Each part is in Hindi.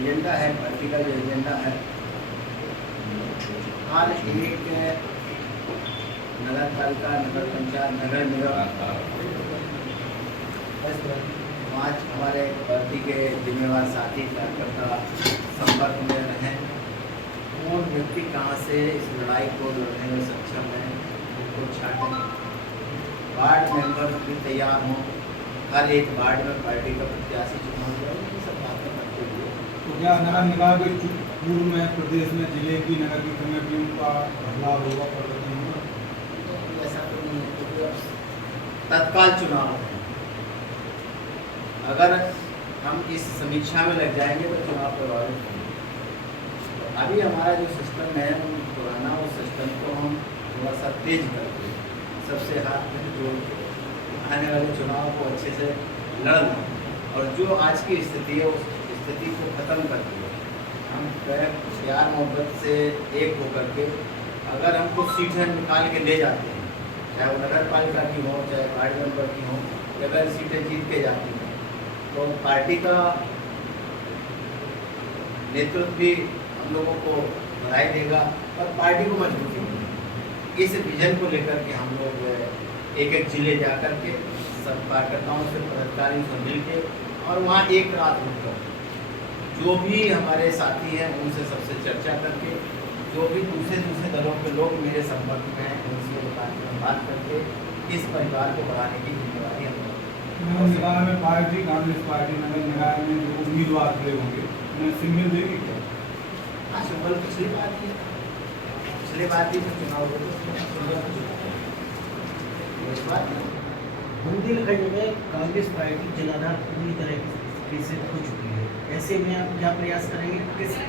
एजेंडा है, पार्टी का जो एजेंडा है, हाल एक नगर पालिका, नगर पंचायत, नगर निगम 5 हमारे पार्टी के जिम्मेवार साथी कार्यकर्ता संपर्क में रहें। कौन व्यक्ति कहाँ से इस लड़ाई को लड़ने में सक्षम है उनको छाटें। वार्ड मेंबर भी तैयार हों, हर एक वार्ड में पार्टी का प्रत्याशी चुनाव हुआ, ये सब बातें करते हुए तो क्या नगर निगम के पूर्व में प्रदेश में जिले की नगर की कमेटियों का बदलाव होगा, परिवर्तन होगा? तो ऐसा तो नहीं है, क्योंकि अब तत्काल चुनाव है। अगर हम इस समीक्षा में लग जाएंगे तो चुनाव प्रभावित होंगे। तो अभी हमारा जो सिस्टम है पुराना, उस सिस्टम को हम थोड़ा सा तेज करके सबसे हाथ में जोड़ के आने वाले चुनाव को अच्छे से लड़ना, और जो आज की स्थिति है उस स्थिति को ख़त्म करके हम प्यार मोहब्बत से एक होकर के अगर हमको सीटें निकाल के ले जाते हैं, चाहे वो नगर पालिका की हो, चाहे वार्ड मेंबर की हो, अगर सीटें जीत के जाती हैं तो पार्टी का नेतृत्व भी हम लोगों को बधाई देगा और पार्टी को मजबूती मिलेगी। इस विजन को लेकर के हम लोग एक एक जिले जा कर के सब कार्यकर्ताओं से, पदाधिकारियों से मिल के और वहाँ एक रात रुककर जो भी हमारे साथी हैं उनसे सबसे चर्चा करके, जो भी दूसरे दलों के लोग मेरे संपर्क में हैं उनसे बात करके इस परिवार को बढ़ाने की जिम्मेदारी हम नगर निगम में पार्टी, कांग्रेस पार्टी नगर निगम में जो उम्मीदवार खड़े होंगे उन्हें सिंबल देगी क्या? हाँ, सिंबल पिछली बार भी चुनाव बुंदेलखंड में कांग्रेस पार्टी जनाधार पूरी तरह से हो चुकी है। ऐसे में आप क्या प्रयास करेंगे,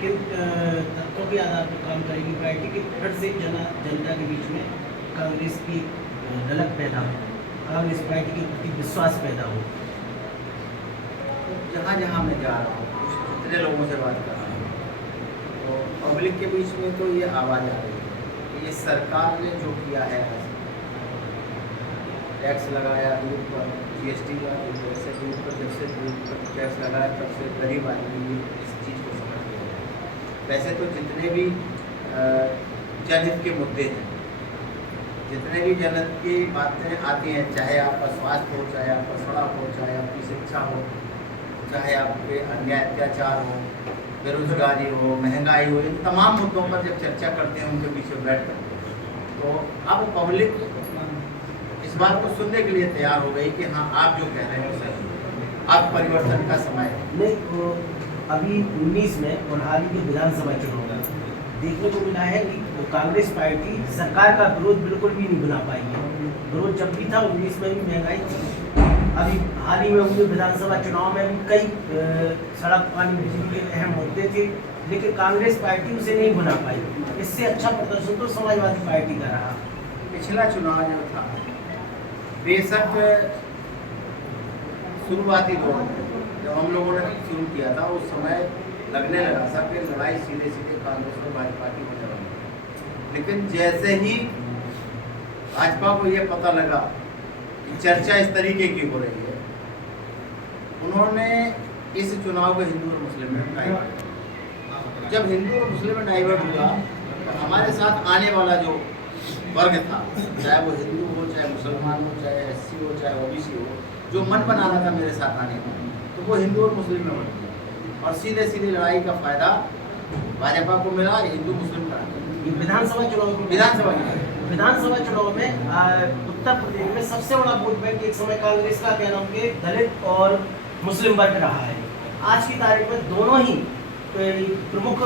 किन तत्वों के आधार पर काम करेगी पार्टी की, फिर से जनता के बीच में कांग्रेस की झलक पैदा हो, कांग्रेस पार्टी के प्रति विश्वास पैदा हो? जहाँ जहाँ मैं जा रहा हूँ, जितने लोगों से बात कर रहा हूँ, तो पब्लिक के बीच में तो ये आवाज़ आ रही है कि ये सरकार ने जो किया है, टैक्स लगाया दूध पर, GST का, जैसे दूध पर जब से दूध पर टैक्स लगाया तब से गरीब आदमी इस चीज़ को समझ गया है। वैसे तो जितने भी जनहित के मुद्दे हैं, जितने भी जनहित की बातें आती हैं, चाहे आपका स्वास्थ्य हो, चाहे आपका सड़क हो, चाहे आपकी शिक्षा हो, चाहे आपके अन्याय अत्याचार हो, बेरोजगारी हो, महंगाई हो, इन तमाम मुद्दों पर जब चर्चा करते हैं उनके बीच में बैठ करते हैं, तो अब पब्लिक इस बात को सुनने के लिए तैयार हो गई कि हाँ, आप जो कह रहे हैं सही, अब परिवर्तन का समय है। नहीं, तो अभी 19 में और हाल ही के विधानसभा चुनाव में देखने को मिला है कि कांग्रेस पार्टी सरकार का विरोध बिल्कुल भी नहीं बना पाई है। विरोध जब भी था 19 में भी महंगाई थी, अभी हाल ही में हुए विधानसभा चुनाव में भी कई सड़क, पानी, बिजली के अहम मुद्दे थे, लेकिन कांग्रेस पार्टी उसे नहीं बना पाई। इससे अच्छा प्रदर्शन तो समाजवादी पार्टी का रहा। पिछला चुनाव जो था, बेशक शुरुआती दौर में जब हम लोगों ने शुरू किया था उस समय लगने लगा था कि लड़ाई सीधे कांग्रेस और भाजपा की होने वाली है, लेकिन जैसे ही भाजपा को ये पता लगा कि चर्चा इस तरीके की हो रही है, उन्होंने इस चुनाव को हिंदू और मुस्लिम में डाइवर्ट किया। जब हिंदू और मुस्लिम में डाइवर्ट हुआ तो हमारे साथ आने वाला जो वर्ग था, चाहे वो हिंदू हो, चाहे मुसलमान हो, चाहे SC हो, चाहे OBC हो, जो मन बना रहा था मेरे साथ आने का, तो वो हिंदू और मुस्लिम में बट गया और सीधे लड़ाई का फायदा भाजपा को मिला, हिंदू मुस्लिम का। विधानसभा चुनाव में उत्तर प्रदेश में सबसे बड़ा वोट बैंक एक समय कांग्रेस का, क्या नाम के, दलित और मुस्लिम वर्ग रहा है। आज की तारीख में दोनों ही प्रमुख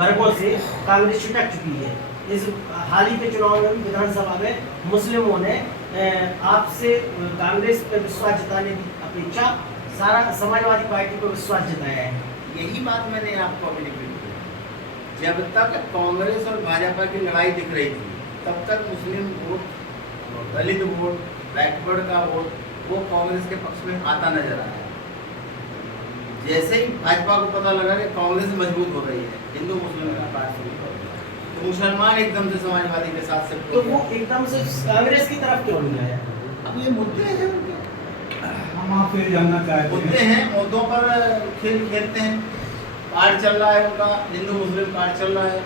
वर्गों से कांग्रेस छिटक चुकी है। इस हाल ही के चुनाव में विधानसभा में मुस्लिमों ने आपसे कांग्रेस पर विश्वास जताने की अपेक्षा सारा समाजवादी पार्टी पर विश्वास जताया है। यही बात मैंने आपको अभी रिपीट की। जब तक कांग्रेस और भाजपा की लड़ाई दिख रही थी तब तक मुस्लिम वोट, दलित वोट, बैकवर्ड का वोट वो कांग्रेस के पक्ष में आता नजर आया। जैसे ही भाजपा को पता लगा कि कांग्रेस मजबूत हो रही है, हिंदू मुस्लिम का पार्ट शुरू कर दिया, तो मुसलमान एकदम से समाजवादी के साथ से, तो वो एकदम से कांग्रेस की तरफ क्यों नहीं आया? अब ये मुद्दे हैं, हम आपसे जानना चाहते मुद्दे हैं, मुद्दों पर खेल खेलते हैं। कार्ड चल रहा है, उनका हिंदू मुस्लिम कार्ड चल रहा है।